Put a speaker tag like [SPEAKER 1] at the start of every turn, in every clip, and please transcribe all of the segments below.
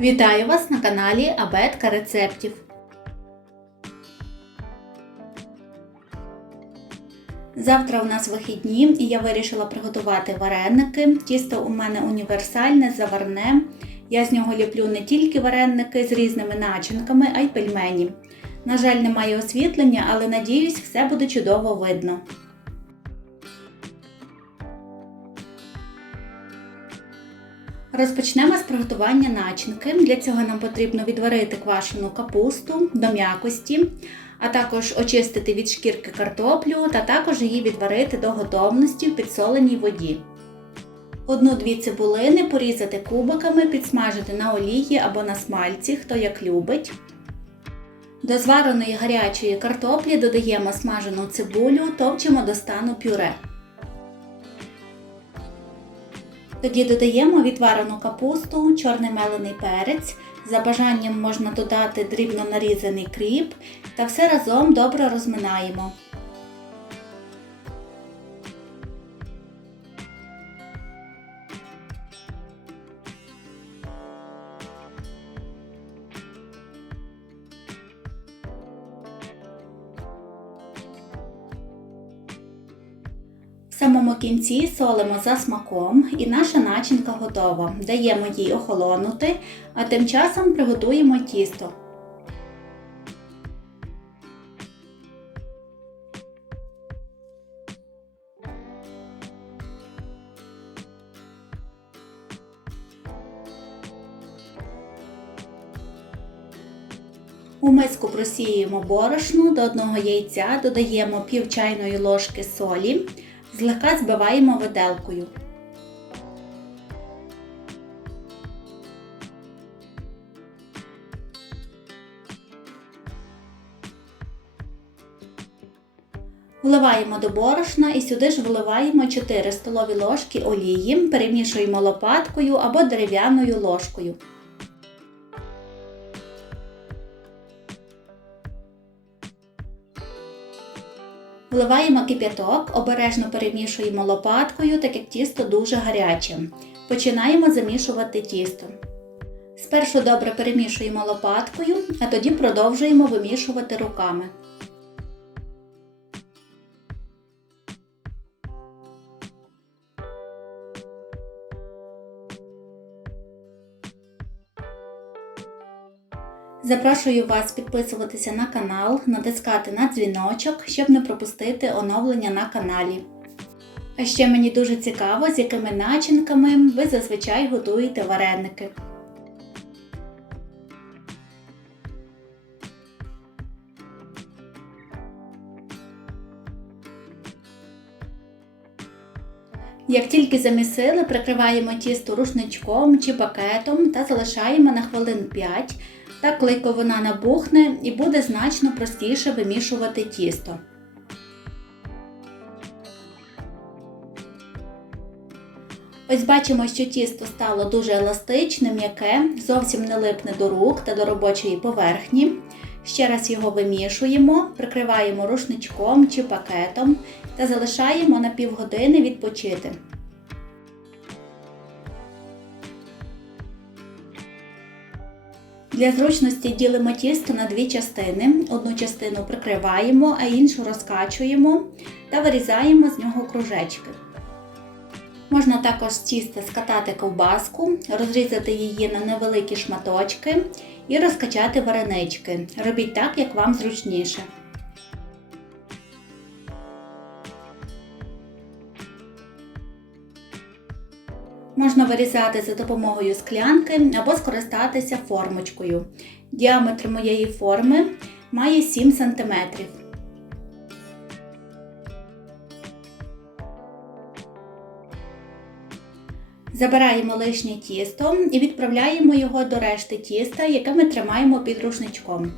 [SPEAKER 1] Вітаю вас на каналі Абетка рецептів. Завтра у нас вихідні і я вирішила приготувати вареники. Тісто у мене універсальне, заварне. Я з нього ліплю не тільки вареники з різними начинками, а й пельмені. На жаль, немає освітлення, але надіюсь, все буде чудово видно. Розпочнемо з приготування начинки. Для цього нам потрібно відварити квашену капусту до м'якості, а також очистити від шкірки картоплю та також її відварити до готовності в підсоленій воді. Одну-дві цибулини порізати кубиками, підсмажити на олії або на смальці, хто як любить. До звареної гарячої картоплі додаємо смажену цибулю, товчимо до стану пюре. Тоді додаємо відварену капусту, чорний мелений перець. За бажанням можна додати дрібно нарізаний кріп та все разом добре розминаємо. В самому кінці солимо за смаком і наша начинка готова. Даємо їй охолонути, а тим часом приготуємо тісто. У миску просіюємо борошно, до одного яйця додаємо пів чайної ложки солі, злегка збиваємо виделкою. Вливаємо до борошна і сюди ж вливаємо 4 столові ложки олії, перемішуємо лопаткою або дерев'яною ложкою. Вливаємо кип'яток, обережно перемішуємо лопаткою, так як тісто дуже гаряче. Починаємо замішувати тісто. Спершу добре перемішуємо лопаткою, а тоді продовжуємо вимішувати руками. Запрошую вас підписуватися на канал, натискати на дзвіночок, щоб не пропустити оновлення на каналі. А ще мені дуже цікаво, з якими начинками ви зазвичай готуєте вареники. Як тільки замісили, прикриваємо тісто рушничком чи пакетом та залишаємо на хвилин 5 так клейковина набухне і буде значно простіше вимішувати тісто. Ось бачимо, що тісто стало дуже еластичне, м'яке, зовсім не липне до рук та до робочої поверхні. Ще раз його вимішуємо, прикриваємо рушничком чи пакетом та залишаємо на півгодини відпочити. Для зручності ділимо тісто на дві частини. Одну частину прикриваємо, а іншу розкачуємо та вирізаємо з нього кружечки. Можна також з тіста скатати ковбаску, розрізати її на невеликі шматочки і розкачати варенички. Робіть так, як вам зручніше. Можна вирізати за допомогою склянки або скористатися формочкою. Діаметр моєї форми має 7 см. Забираємо лишнє тісто і відправляємо його до решти тіста, яке ми тримаємо під рушничком.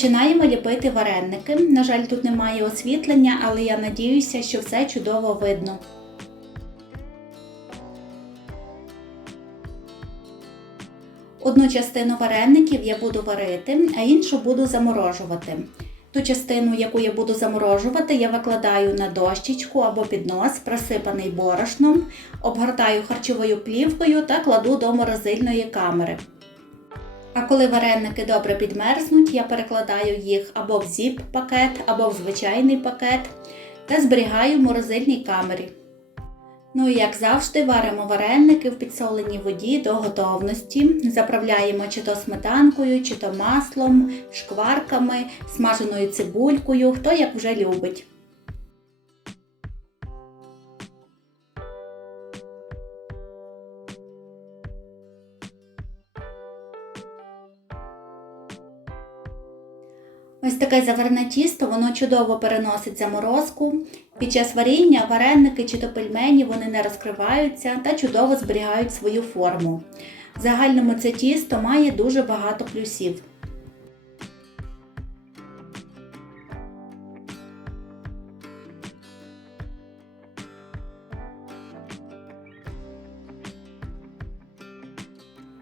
[SPEAKER 1] Починаємо ліпити вареники. На жаль, тут немає освітлення, але я надіюся, що все чудово видно. Одну частину вареників я буду варити, а іншу буду заморожувати. Ту частину, яку я буду заморожувати, я викладаю на дощечку або піднос, присипаний борошном, обгортаю харчовою плівкою та кладу до морозильної камери. А коли вареники добре підмерзнуть, я перекладаю їх або в зіп-пакет, або в звичайний пакет та зберігаю в морозильній камері. Ну і як завжди, варимо вареники в підсоленій воді до готовності. Заправляємо чи то сметанкою, чи то маслом, шкварками, смаженою цибулькою, хто як вже любить. Ось таке заварне тісто, воно чудово переносить заморозку. Під час варіння вареники чи то пельмені вони не розкриваються та чудово зберігають свою форму. В загальному це тісто має дуже багато плюсів.